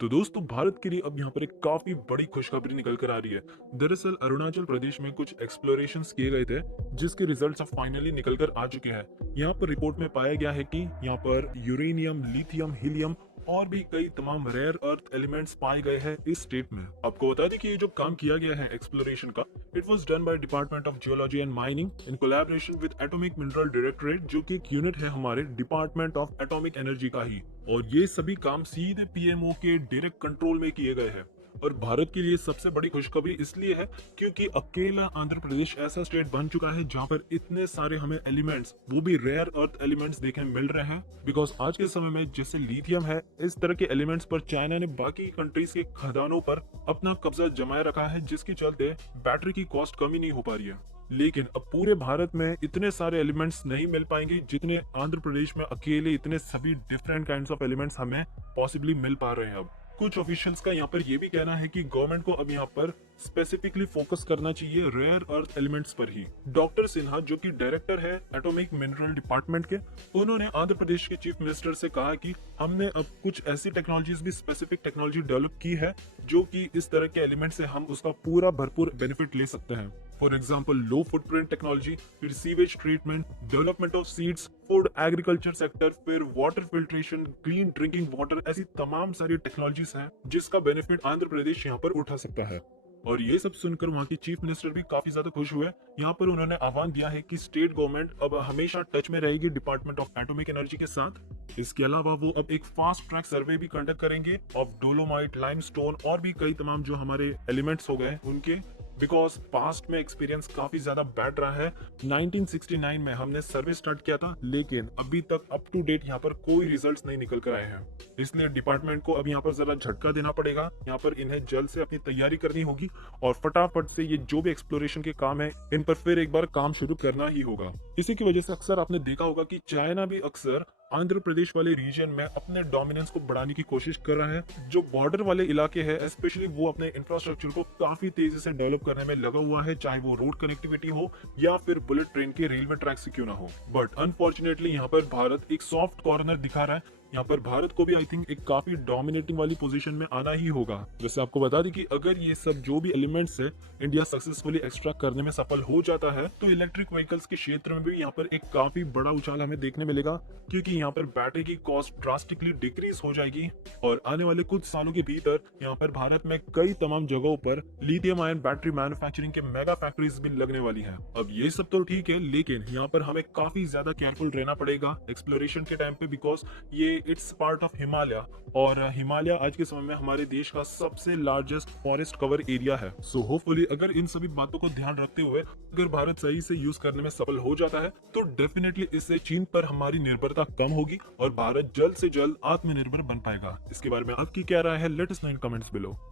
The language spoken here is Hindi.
तो दोस्तों भारत के लिए अब यहाँ पर एक काफी बड़ी खुशखबरी निकल कर आ रही है। दरअसल अरुणाचल प्रदेश में कुछ एक्सप्लोरेशंस किए गए थे जिसके रिजल्ट्स अब फाइनली निकल कर आ चुके हैं। यहाँ पर रिपोर्ट में पाया गया है कि यहाँ पर यूरेनियम, लिथियम, हीलियम और भी कई तमाम रेयर अर्थ एलिमेंट्स पाए गए हैं इस स्टेट में। आपको बता दें कि ये जो काम किया गया है एक्सप्लोरेशन का, it was done by department of geology and mining in collaboration with atomic mineral directorate, जो कि एक यूनिट है हमारे डिपार्टमेंट ऑफ एटॉमिक एनर्जी का ही। और ये सभी काम सीधे पीएमओ के डायरेक्ट कंट्रोल में किए गए हैं। और भारत के लिए सबसे बड़ी खुशखबरी इसलिए है क्योंकि अकेला आंध्र प्रदेश ऐसा स्टेट बन चुका है जहां पर इतने सारे हमें एलिमेंट्स, वो भी रेयर अर्थ एलिमेंट्स देखने मिल रहे हैं। बिकॉज आज के समय में जैसे लिथियम है, इस तरह के एलिमेंट्स पर चाइना ने बाकी कंट्रीज के खदानों पर अपना कब्जा जमाए रखा है, जिसके चलते बैटरी की कॉस्ट कमी नहीं हो पा रही है। लेकिन अब पूरे भारत में इतने सारे एलिमेंट्स नहीं मिल पाएंगे जितने आंध्र प्रदेश में अकेले इतने सभी डिफरेंट काइंड्स ऑफ एलिमेंट्स हमें पॉसिबली मिल पा रहे हैं। अब कुछ ऑफिशियल्स का यहाँ पर यह भी कहना है कि गवर्नमेंट को अब यहाँ पर स्पेसिफिकली फोकस करना चाहिए रेयर अर्थ एलिमेंट्स पर ही। डॉक्टर सिन्हा, जो कि डायरेक्टर है एटॉमिक मिनरल डिपार्टमेंट के, उन्होंने आंध्र प्रदेश के चीफ मिनिस्टर से कहा कि हमने अब कुछ ऐसी टेक्नोलॉजीज भी, स्पेसिफिक टेक्नोलॉजी डेवलप की है जो कि इस तरह के एलिमेंट से हम उसका पूरा भरपूर बेनिफिट ले सकते हैं। For example low footprint technology, फिर sewage treatment, development of seeds, food agriculture sector, फिर water filtration, clean drinking water, ऐसी तमाम सारी टेक्नोलॉजीज हैं जिसका बेनिफिट आंध्र प्रदेश यहाँ पर उठा सकता है। और ये सब सुनकर वहाँ की चीफ मिनिस्टर भी काफी ज्यादा खुश हुए। यहाँ पर उन्होंने आह्वान दिया है कि स्टेट गवर्नमेंट अब हमेशा टच में रहेगी डिपार्टमेंट ऑफ एटॉमिक एनर्जी के साथ। इसके अलावा वो अब एक फास्ट ट्रैक सर्वे भी कंडक्ट करेंगे ऑफ डोलोमाइट, लाइमस्टोन और भी कई तमाम जो हमारे एलिमेंट्स हो गए उनके। बिकॉज पास्ट में एक्सपीरियंस काफी ज्यादा बैड रहा है। 1969 में हमने सर्वे स्टार्ट किया था, लेकिन अभी तक अप टू डेट यहाँ पर कोई रिजल्ट्स नहीं निकल कर आए हैं। इसलिए डिपार्टमेंट को अब यहाँ पर जरा झटका देना पड़ेगा। यहाँ पर इन्हें जल्द से अपनी तैयारी करनी होगी और फटाफट से ये जो भी एक्सप्लोरेशन के काम है इन पर फिर एक बार काम शुरू करना ही होगा। इसी की वजह से अक्सर आपने देखा होगा कि चाइना भी अक्सर आंध्र प्रदेश वाले रीजन में अपने डोमिनेंस को बढ़ाने की कोशिश कर रहा है। जो बॉर्डर वाले इलाके हैं स्पेशली, वो अपने इंफ्रास्ट्रक्चर को काफी तेजी से डेवलप करने में लगा हुआ है, चाहे वो रोड कनेक्टिविटी हो या फिर बुलेट ट्रेन के रेलवे ट्रैक से क्यों ना हो। बट अनफॉर्चुनेटली यहाँ पर भारत एक सॉफ्ट कॉर्नर दिखा रहा है। यहाँ पर भारत को भी आई थिंक एक काफी डोमिनेटिंग वाली पोजीशन में आना ही होगा। वैसे आपको बता दें कि अगर ये सब जो भी एलिमेंट्स है इंडिया सक्सेसफुली एक्सट्रैक्ट करने में सफल हो जाता है तो इलेक्ट्रिक व्हीकल्स के क्षेत्र में भी यहाँ पर एक काफी बड़ा उछाल हमें देखने मिलेगा, क्योंकि यहाँ पर बैटरी की कॉस्ट ड्रास्टिकली डिक्रीज हो जाएगी। और आने वाले कुछ सालों के भीतर यहाँ पर भारत में कई तमाम जगहों पर लिथियम आयन बैटरी मैन्युफैक्चरिंग के मेगा फैक्ट्रीज भी लगने वाली है। अब ये सब तो ठीक है, लेकिन यहाँ पर हमें काफी ज्यादा केयरफुल रहना पड़ेगा एक्सप्लोरेशन के टाइम पे, बिकॉज ये इट्स पार्ट ऑफ हिमालय और हिमालय आज के समय में हमारे देश का सबसे लार्जेस्ट फॉरेस्ट कवर एरिया है। सो होपफुली अगर इन सभी बातों को ध्यान रखते हुए अगर भारत सही से यूज करने में सफल हो जाता है तो डेफिनेटली इससे चीन पर हमारी निर्भरता कम होगी और भारत जल्द से जल्द आत्मनिर्भर बन पाएगा। इसके बारे में आपकी क्या राय है? लेट अस नो इन कमेंट्स बिलो।